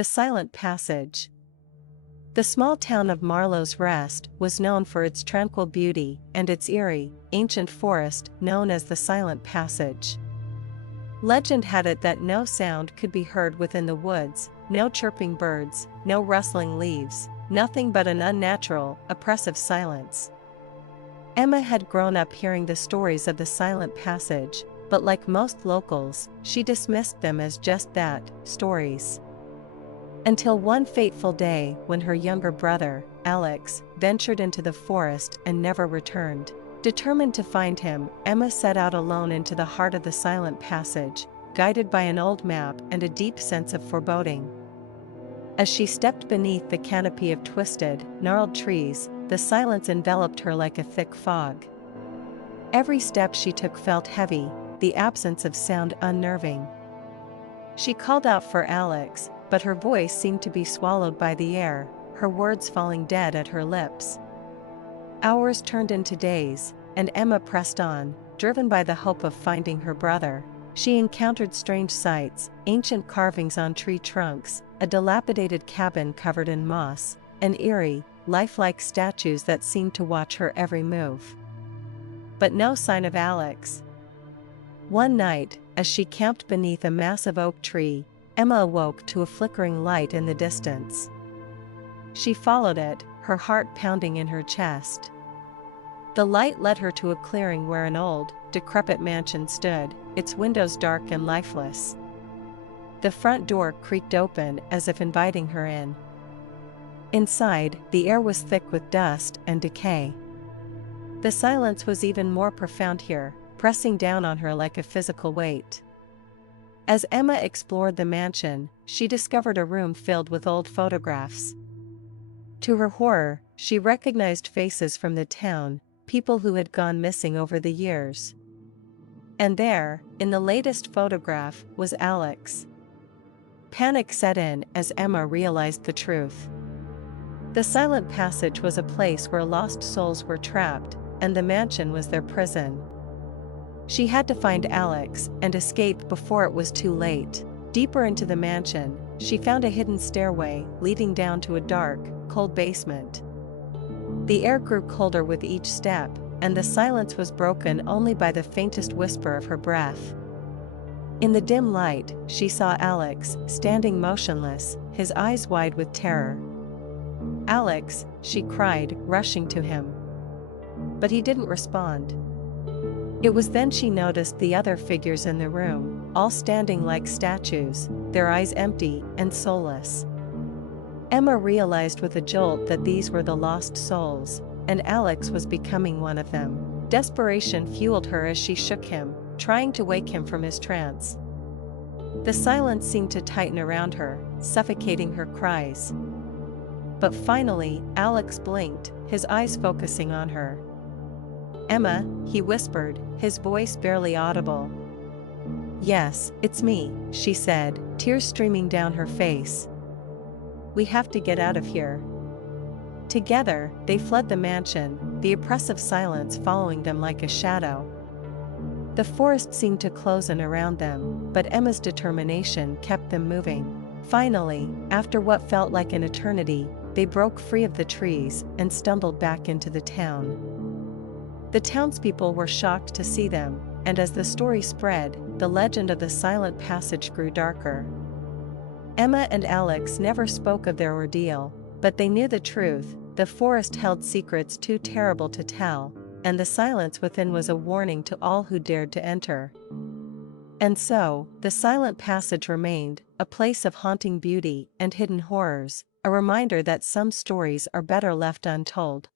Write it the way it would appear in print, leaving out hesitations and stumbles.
The Silent Passage. The small town of Marlow's Rest was known for its tranquil beauty and its eerie, ancient forest known as the Silent Passage. Legend had it that no sound could be heard within the woods, no chirping birds, no rustling leaves, nothing but an unnatural, oppressive silence. Emma had grown up hearing the stories of the Silent Passage, but like most locals, she dismissed them as just that, stories. Until one fateful day when her younger brother, Alex, ventured into the forest and never returned. Determined to find him, Emma set out alone into the heart of the Silent Passage, guided by an old map and a deep sense of foreboding. As she stepped beneath the canopy of twisted, gnarled trees, the silence enveloped her like a thick fog. Every step she took felt heavy, the absence of sound unnerving. She called out for Alex, but her voice seemed to be swallowed by the air, her words falling dead at her lips. Hours turned into days, and Emma pressed on, driven by the hope of finding her brother. She encountered strange sights, ancient carvings on tree trunks, a dilapidated cabin covered in moss, and eerie, lifelike statues that seemed to watch her every move. But no sign of Alex. One night, as she camped beneath a massive oak tree, Emma awoke to a flickering light in the distance. She followed it, her heart pounding in her chest. The light led her to a clearing where an old, decrepit mansion stood, its windows dark and lifeless. The front door creaked open as if inviting her in. Inside, the air was thick with dust and decay. The silence was even more profound here, pressing down on her like a physical weight. As Emma explored the mansion, she discovered a room filled with old photographs. To her horror, she recognized faces from the town, people who had gone missing over the years. And there, in the latest photograph, was Alex. Panic set in as Emma realized the truth. The Silent Passage was a place where lost souls were trapped, and the mansion was their prison. She had to find Alex and escape before it was too late. Deeper into the mansion, she found a hidden stairway leading down to a dark, cold basement. The air grew colder with each step, and the silence was broken only by the faintest whisper of her breath. In the dim light, she saw Alex, standing motionless, his eyes wide with terror. "Alex," she cried, rushing to him. But he didn't respond. It was then she noticed the other figures in the room, all standing like statues, their eyes empty and soulless. Emma realized with a jolt that these were the lost souls, and Alex was becoming one of them. Desperation fueled her as she shook him, trying to wake him from his trance. The silence seemed to tighten around her, suffocating her cries. But finally, Alex blinked, his eyes focusing on her. "Emma," he whispered, his voice barely audible. "Yes, it's me," she said, tears streaming down her face. "We have to get out of here." Together, they fled the mansion, the oppressive silence following them like a shadow. The forest seemed to close in around them, but Emma's determination kept them moving. Finally, after what felt like an eternity, they broke free of the trees and stumbled back into the town. The townspeople were shocked to see them, and as the story spread, the legend of the Silent Passage grew darker. Emma and Alex never spoke of their ordeal, but they knew the truth: the forest held secrets too terrible to tell, and the silence within was a warning to all who dared to enter. And so, the Silent Passage remained, a place of haunting beauty and hidden horrors, a reminder that some stories are better left untold.